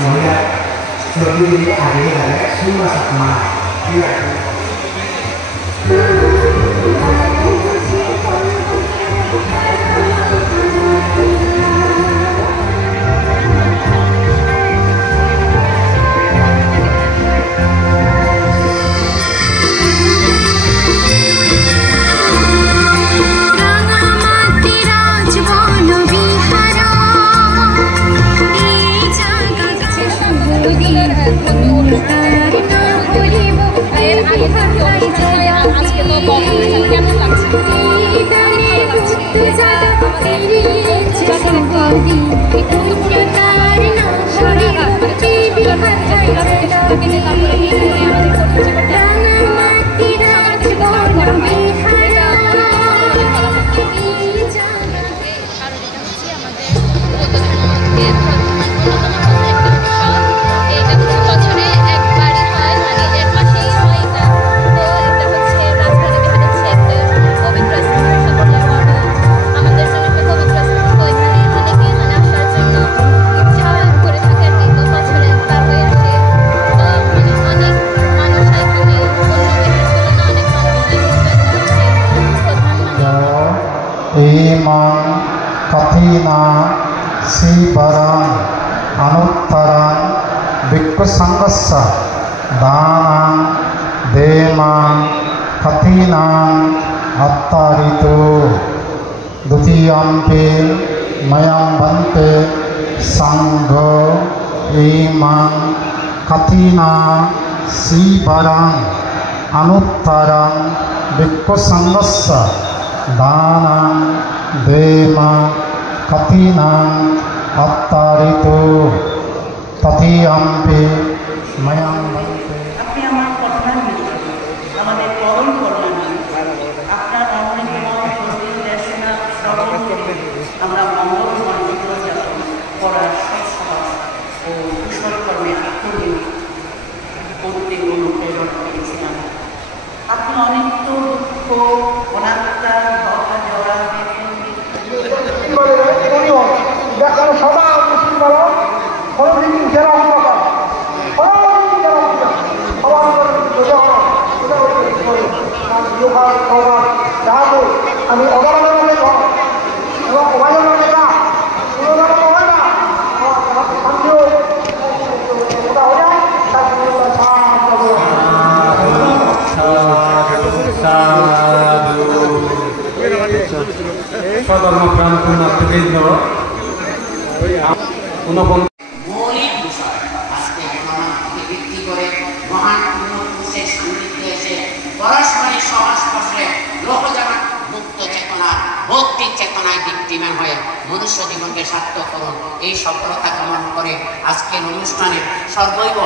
melihat berdiri adik-adik semua sama. संगस्सा दानां देमां कथीनां अत्तारितो द्वितीयम्पे मयं भन्ते संघो इमां कथीनां सीवरां अनुत्तरं भिक्षुसंघस्सा दानां देमां कथीनां अत्तारितो तथीयम्पे मयं भन्ते। আপনি আমার কথার ভিতরে আমাদের পরম করুণা আপনার অমৃতময় শরীর দেশনা শ্রবণ করে আমরা মঙ্গলময় জীবনযাপন করার সৎসাহস ও কুশল কর্মে আত্মনিয়োগ করতে অনুপ্রেরণা পেয়েছিলাম। আপনি অনিত্য দুঃখ অনাত্মা হতা জড়া দেখানো সদা আমি অবলম্বনে এবং অবলম্বনে না হয় না ওটা হয়ে যায় সধর্মপ্রাণ মাতৃবৃন্দ মৌলিক বিষয় আজকে গণমাধ্যমকে ভিত্তি করে মহান পুণ্যপুরুষের সান্নিধ্যে এসে পারস্পরিক সহস্পর্শে লোকজগৎ মুক্ত চেতনা ভৌতিক চেতনায় দীপ্তিমান হয়ে মনুষ্য জীবনকে সার্থক করুন এই সফলতা কামনা করে আজকের অনুষ্ঠানে সর্বৈব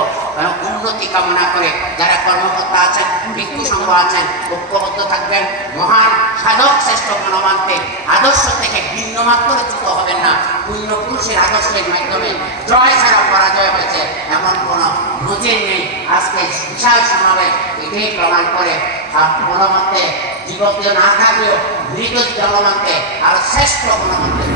উন্নতি কামনা করে যারা কর্মকর্তা আছেন ভিক্ষু সংঘ আছেন ঐক্যবদ্ধ থাকবেন। মহান সাধক শ্রেষ্ঠ গণমান্তে আদর্শ থেকে ভিন্নমাত্র চ্যুত হবেন না। পুণ্যপুরুষের আদর্শের মাধ্যমে জয় ছাড়া পরাজয় হয়েছে এমন কোনো নজির নেই। আজকে বিশাল সমাবেশ এটাই প্রমাণ করে গণমান্তে জীবন না থাকলেও মৃত গণমান্তে আরো শ্রেষ্ঠ গণমান্তে